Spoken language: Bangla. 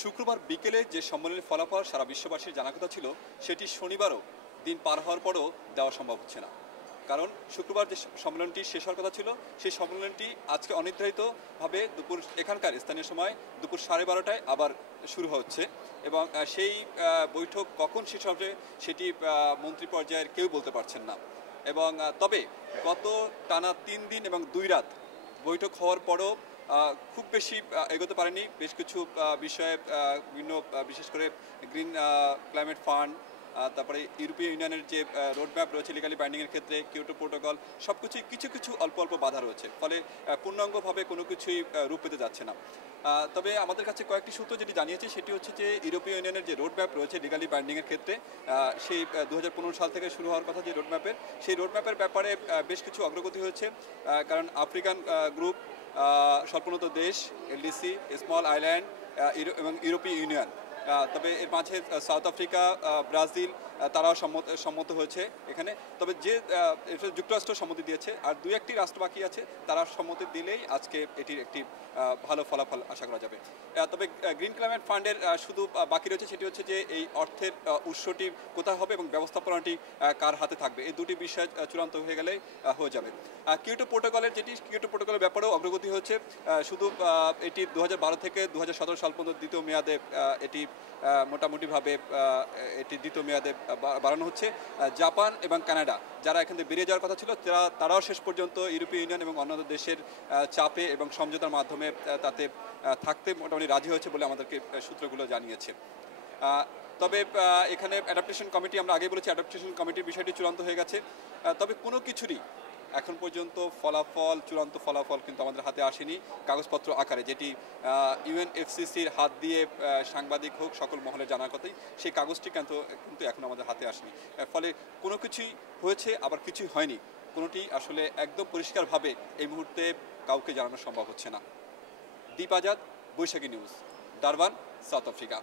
শুক্রবার বিকেলে যে সম্মেলনের ফলাফল সারা বিশ্ববাসীর জানার কথা ছিল সেটি শনিবারও দিন পার হওয়ার পরও দেওয়া সম্ভব হচ্ছে না। কারণ শুক্রবার যে সম্মেলনটি শেষ হওয়ার কথা ছিল সেই সম্মেলনটি আজকে অনির্ধারিতভাবে দুপুর এখানকার স্থানীয় সময় দুপুর 12:30টায় আবার শুরু হচ্ছে এবং সেই বৈঠক কখন শেষ হবে সেটি মন্ত্রী পর্যায়ের কেউ বলতে পারছেন না। এবং তবে গত টানা 3 দিন এবং 2 রাত বৈঠক হওয়ার পরও খুব বেশি এগোতে পারেনি বেশ কিছু বিষয়ে বিভিন্ন বিশেষ করে গ্রিন ক্লাইমেট ফান্ড, তারপরে ইউরোপীয় ইউনিয়নের যে রোডম্যাপ রয়েছে লিগালি বাইন্ডিংয়ের ক্ষেত্রে কিয়োটো প্রোটোকল সব কিছুই কিছু কিছু অল্প অল্প বাধা রয়েছে, ফলে পূর্ণাঙ্গভাবে কোনো কিছুই রূপ পেতে যাচ্ছে না। তবে আমাদের কাছে কয়েকটি সূত্র যেটি জানিয়েছে সেটি হচ্ছে যে ইউরোপীয় ইউনিয়নের যে রোডম্যাপ রয়েছে লিগালি বাইন্ডিংয়ের ক্ষেত্রে সেই 2015 সাল থেকে শুরু হওয়ার কথা যে রোডম্যাপের সেই রোডম্যাপের ব্যাপারে বেশ কিছু অগ্রগতি হয়েছে। কারণ আফ্রিকান গ্রুপ, স্বল্পোন্নত দেশ, এলডিসি, স্মল আইল্যান্ড এবং ইউরোপীয় ইউনিয়ন, তবে এর মাঝে সাউথ আফ্রিকা, ব্রাজিল তারাও সম্মত হয়েছে এখানে। তবে যে যুক্তরাষ্ট্র সম্মতি দিয়েছে আর 2-1টি রাষ্ট্র বাকি আছে, তারা সম্মতি দিলেই আজকে এটির একটি ভালো ফলাফল আশা করা যাবে। তবে গ্রিন ক্লাইমেট ফান্ডের শুধু বাকি রয়েছে সেটি হচ্ছে যে এই অর্থের উৎসটি কোথায় হবে এবং ব্যবস্থাপনাটি কার হাতে থাকবে, এই দুটি বিষয় চূড়ান্ত হয়ে গেলেই হয়ে যাবে। কিয়োটো প্রোটোকলের ব্যাপারেও অগ্রগতি হয়েছে। শুধু এটি 2012 থেকে 2017 সাল পর্যন্ত দ্বিতীয় মেয়াদে এটি মোটামুটিভাবে এটি দ্বিতীয় মেয়াদে বাড়ানো হচ্ছে। জাপান এবং কানাডা যারা এখান থেকে বেরিয়ে যাওয়ার কথা ছিল তারাও শেষ পর্যন্ত ইউরোপীয় ইউনিয়ন এবং অন্যান্য দেশের চাপে এবং সমঝোতার মাধ্যমে তাতে থাকতে মোটামুটি রাজি হয়েছে বলে আমাদেরকে সূত্রগুলো জানিয়েছে। তবে এখানে অ্যাডাপ্টেশন কমিটি, আমরা আগে বলেছি অ্যাডাপ্টেশন কমিটির বিষয়টি চূড়ান্ত হয়ে গেছে। তবে কোনো কিছুরই এখন পর্যন্ত চূড়ান্ত ফলাফল কিন্তু আমাদের হাতে আসেনি কাগজপত্র আকারে, যেটি ইউএনএফসিসির হাত দিয়ে সাংবাদিক হোক সকল মহলে জানার কথাই, সেই কাগজটি কিন্তু এখন আমাদের হাতে আসেনি। ফলে কোনো কিছুই হয়েছে আবার কিছুই হয়নি, কোনোটি আসলে একদম পরিষ্কারভাবে এই মুহূর্তে কাউকে জানানো সম্ভব হচ্ছে না। দীপ আজাদ, বৈশাখী নিউজ, ডারবান, সাউথ আফ্রিকা।